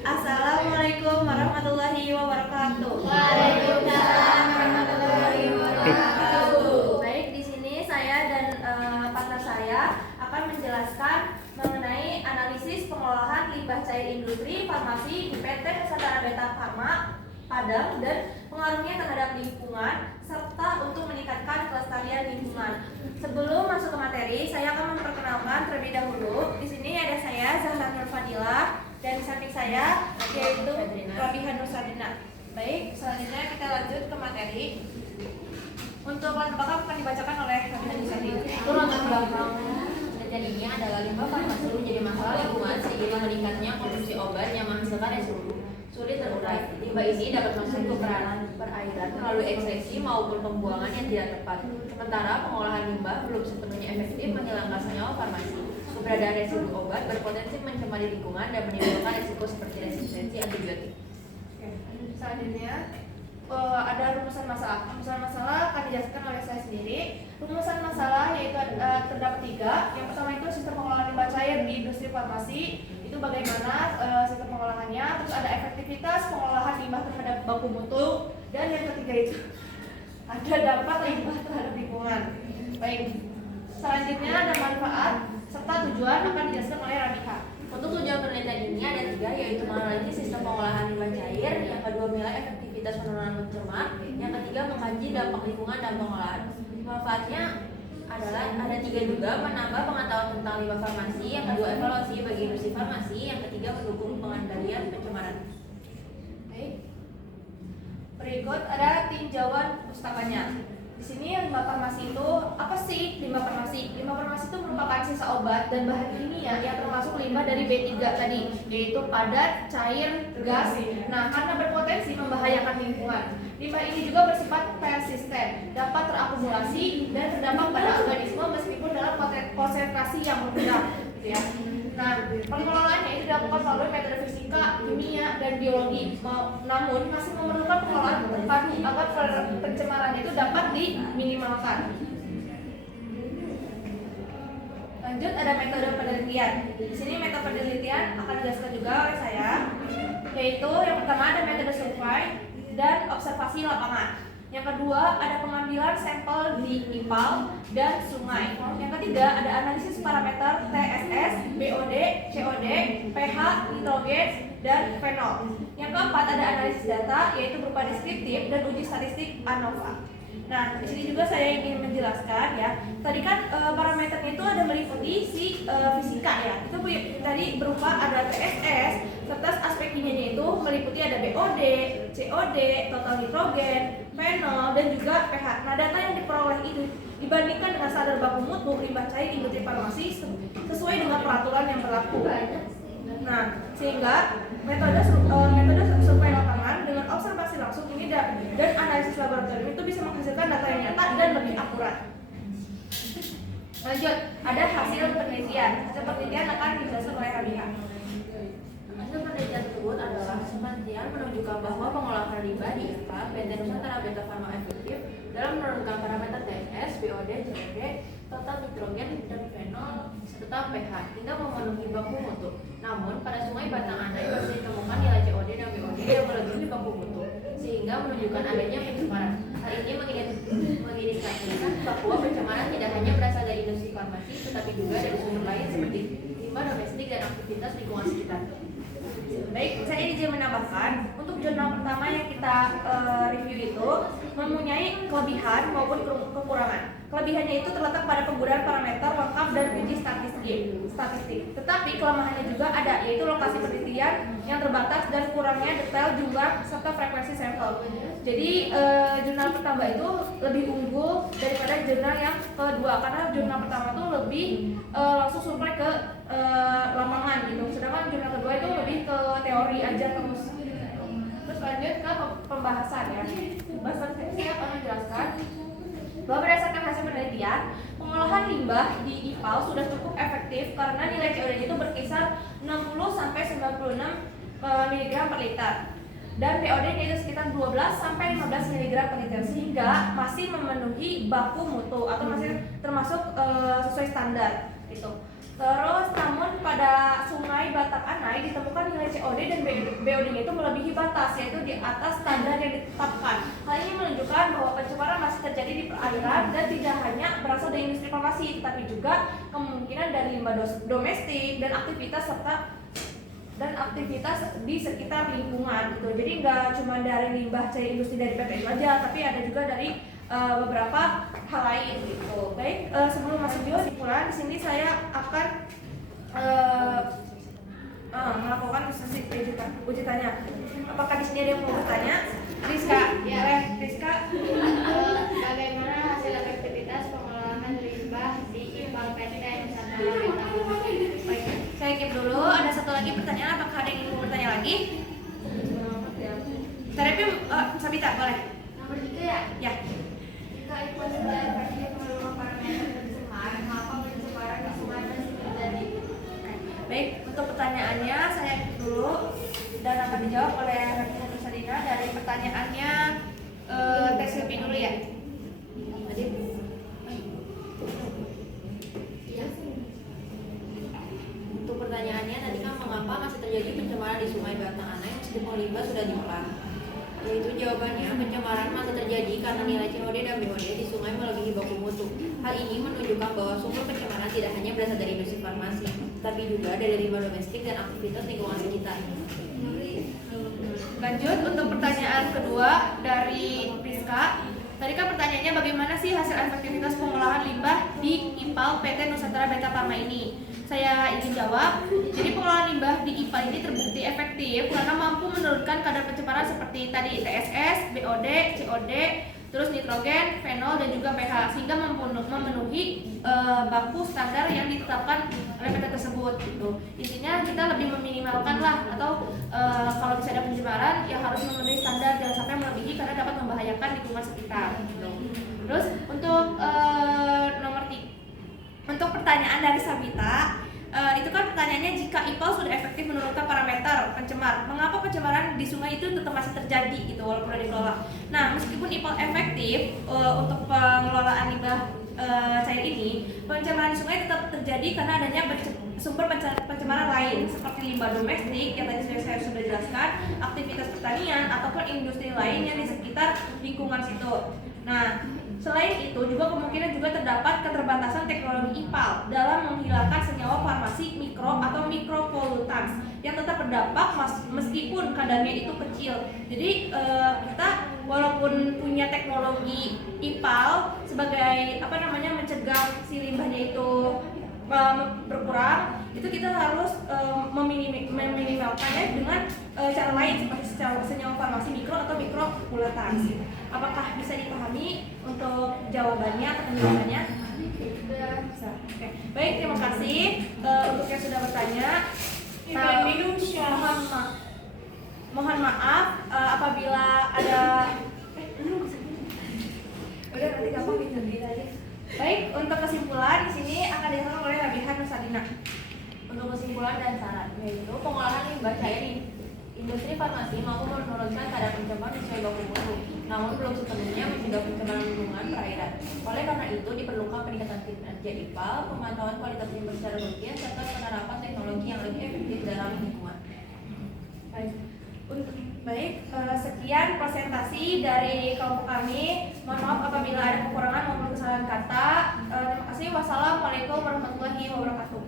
Assalamualaikum warahmatullahi wabarakatuh. Waalaikumsalam warahmatullahi wabarakatuh. Baik, di sini saya dan partner saya akan menjelaskan mengenai analisis pengolahan limbah cair industri farmasi di PT Nusantara Beta Pharma Padang dan pengaruhnya terhadap lingkungan serta untuk meningkatkan kelestarian lingkungan. Sebelum masuk ke materi, saya akan memperkenalkan terlebih dahulu. Di sini ada saya Zahra Nur Fadilah dan di samping saya yaitu Rabiha Nur Sabina. Baik, selanjutnya kita lanjut ke materi. Untuk latar belakang akan dibacakan oleh Rabiha Nur Sabina. Itu latar belakang penelitian ini adalah limbah farmasi menjadi masalah lingkungan seiring meningkatnya konsumsi obat yang menghasilkan residu sulit terurai. Limbah ini dapat masuk ke perairan melalui ekstraksi maupun pembuangan yang tidak tepat. Sementara pengolahan limbah belum sepenuhnya efektif menghilangkan senyawa farmasi. Keberadaan residu obat berpotensi mencemari lingkungan dan menimbulkan risiko seperti resistensi antibiotik. Selanjutnya ada rumusan masalah. Rumusan masalah akan dijelaskan oleh saya sendiri. Rumusan masalah yaitu terdapat 3. Yang pertama itu sistem pengolahan limbah cair di industri farmasi. Itu bagaimana sistem pengolahannya. Terus ada efektivitas pengolahan limbah terhadap baku mutu. Dan yang ketiga itu ada dampak limbah terhadap lingkungan. Baik. Selanjutnya ada manfaat serta tujuan akan dijelaskan oleh Rabiha. Untuk tujuan penelitian ini ada 3, yaitu menganalisis sistem pengolahan limbah cair, yang kedua menilai efektivitas penurunan pencemar, yang ketiga mengkaji dampak lingkungan dan pengolahan. Manfaatnya adalah ada 3 juga, menambah pengetahuan tentang limbah farmasi, yang kedua evaluasi bagi industri farmasi, yang ketiga mendukung pengendalian pencemaran. Baik. Berikut ada tinjauan pustakanya. Di sini limbah farmasi itu apa sih limbah farmasi? Limbah farmasi itu merupakan sisa obat dan bahan kimia yang termasuk limbah dari B3 tadi, yaitu padat, cair, gas. Nah, karena berpotensi membahayakan lingkungan. Limbah ini juga bersifat persisten, dapat terakumulasi dan berdampak pada organisme meskipun dalam konsentrasi yang rendah, gitu ya. Nah, pengelolaannya itu dilakukan melalui metode fisika, kimia, dan biologi. Namun masih memerlukan pengelolaan terpadu agar pencemaran itu dapat diminimalkan. Lanjut ada metode penelitian. Di sini metode penelitian akan dijelaskan juga oleh saya, yaitu yang pertama ada metode survei dan observasi lapangan. Yang kedua ada pengambilan sampel di IPAL dan sungai. Yang ketiga ada analisis parameter TSS, BOD, COD, pH, nitrogen, dan fenol. Yang keempat ada analisis data yaitu berupa deskriptif dan uji statistik ANOVA. Nah, di sini juga saya ingin menjelaskan ya. Tadi kan parameternya itu ada meliputi fisika ya. Itu tadi berupa ada TSS serta aspek kimianya itu meliputi ada BOD, COD, total nitrogen, fenol dan juga pH. Nah, data yang diperoleh itu dibandingkan dengan standar baku mutu limbah cair industri farmasi sesuai dengan peraturan yang berlaku. Nah, sehingga metode survei lapangan dengan observasi langsung ini dan analisis laboratorium itu bisa menghasilkan data yang nyata dan lebih akurat. Lanjut, ada hasil penelitian. Hasil penelitian akan dijelaskan oleh Rabiha. Hasil penelitian tersebut adalah penelitian menunjukkan bahwa pengolahan limbah di IPA PT Nusantara Beta Pharma efektif dalam menurunkan parameter TSS, BOD, COD, total nitrogen dan fenol serta pH hingga memenuhi baku mutu. Namun pada sungai Batang Anai masih ditemukan nilai COD dan BOD yang melebihi baku mutu sehingga menunjukkan adanya pencemaran. Hal ini mengindikasikan bahwa pencemaran tidak hanya berasal dari industri farmasi tetapi juga dari sumber lain seperti limbah domestik dan aktivitas lingkungan sekitar. Baik, saya izin menambahkan untuk jurnal pertama yang kita review itu mempunyai kelebihan maupun kekurangan. Kelebihannya itu terletak pada penggunaan parameter lengkap dan uji statistik. Tetapi kelemahannya juga ada, yaitu lokasi penelitian yang terbatas dan kurangnya detail jumlah serta frekuensi sampel. Jadi jurnal pertama itu lebih unggul daripada jurnal yang kedua karena jurnal pertama itu lebih langsung survei ke lapangan gitu. Sedangkan jurnal kedua itu lebih ke teori aja terus. Terus lanjut ke pembahasan ya. Pembahasan saya akan menjelaskan bahwa berdasarkan hasil penelitian, pengolahan limbah di IPAL sudah cukup efektif karena nilai COD itu berkisar 60 sampai 96 mg per liter. Dan BOD-nya itu sekitar 12 sampai 15 mg per liter sehingga masih memenuhi baku mutu atau masih termasuk sesuai standar gitu. Terus namun pada Sungai Batak Anai ditemukan nilai COD dan BOD-nya itu melebihi batas, yaitu di atas standar yang ditetapkan. Hal ini menunjukkan bahwa pencemaran masih terjadi di perairan dan tidak hanya berasal dari industri farmasi, tetapi juga kemungkinan dari limbah domestik dan aktivitas di sekitar lingkungan gitu. Jadi nggak cuma dari limbah dari industri dari PT itu aja, tapi ada juga dari beberapa hal lain gitu. Baik, sebelum masuk ke kesimpulan, di sini saya akan melakukan sesi uji tanya. Apakah di sini ada yang mau bertanya? Rizka, Ya. Rizka. Bagaimana hasil efektivitas pengolahan limbah di IPAL PT Nusantara Beta? Baik, saya keep dulu. Ada satu lagi pertanyaan. Apakah ada yang ingin bertanya lagi? Terapi Sabita, boleh? Nomor 3 ya. Ya. Jika IPAL sudah efektif menurunkan parameter pencemar, mengapa pencemaran di sungai masih terjadi? Baik, untuk pertanyaannya saya keep dulu dan akan dijawab oleh Rekan Nusadina. Dari pertanyaannya tes lebih dulu ya. Untuk pertanyaannya tadi kan mengapa masih terjadi pencemaran di Sungai Batak Anai meskipun limbah sudah diolah? Yaitu jawabannya, pencemaran masih terjadi karena nilai COD dan BOD di sungai melebihi baku mutu. Hal ini menunjukkan bahwa sumber pencemaran tidak hanya berasal dari industri farmasi, tapi juga dari limbah domestik dan aktivitas lingkungan sekitar. Lanjut untuk pertanyaan kedua dari Rizka. Tadi kan pertanyaannya bagaimana sih hasil efektivitas pengolahan limbah di IPAL PT Nusantara Beta Pharma ini? Saya ingin jawab. Jadi pengolahan limbah di IPAL ini terbukti efektif karena mampu menurunkan kadar pencemaran seperti tadi TSS, BOD, COD, terus nitrogen, fenol dan juga pH sehingga memenuhi baku standar yang ditetapkan oleh PT tersebut gitu. Intinya kita lebih meminimalkan lah atau kalau bisa ada pencemaran ya harus memenuhi standar, jangan sampai melebihi karena dapat membahayakan lingkungan sekitar gitu. Terus untuk nomor 3, untuk pertanyaan dari Sabita, itu kan pertanyaannya jika IPAL sudah efektif menurunkan parameter pencemar, mengapa pencemaran di sungai itu tetap masih terjadi gitu walaupun udah dikelola. Nah, meskipun IPAL efektif untuk pengelolaan limbah cair ini, pencemaran di sungai tetap terjadi karena adanya sumber pencemaran lain seperti limbah domestik yang tadi saya sudah jelaskan, aktivitas pertanian ataupun industri lain yang di sekitar lingkungan situ. Nah, selain itu juga kemungkinan juga terdapat keterbatasan teknologi IPAL dalam menghilangkan senyawa farmasi mikro atau micropollutants yang tetap berdampak meskipun kadarnya itu kecil. Jadi kita walaupun punya teknologi IPAL sebagai mencegah si limbahnya itu berkurang, itu kita harus meminimalkannya dengan cara lain seperti senyawa farmasi mikro atau micropollutants. Apakah bisa dipahami untuk jawabannya atau penjelasannya? Bisa. Oke. Baik, terima kasih untuk yang sudah bertanya. Mohon maaf apabila ada udah nanti gampang gitu aja. Baik, untuk kesimpulan di sini akan disampaikan oleh Rabihan Nusadina. Untuk kesimpulan dan saran, yaitu pengolahan limbah cair industri farmasi mampu menurunkan kadar pencemaran sesuai baku mutu, namun belum sepenuhnya mencegah pencemaran lingkungan perairan. Oleh karena itu diperlukan peningkatan kinerja IPAL, pemantauan kualitas limbah secara rutin, serta penerapan teknologi yang lebih efektif dalam lingkungan. Baik, sekian presentasi dari kelompok kami. Mohon maaf apabila ada kekurangan maupun kesalahan kata. Terima kasih. Wassalamualaikum warahmatullahi wabarakatuh.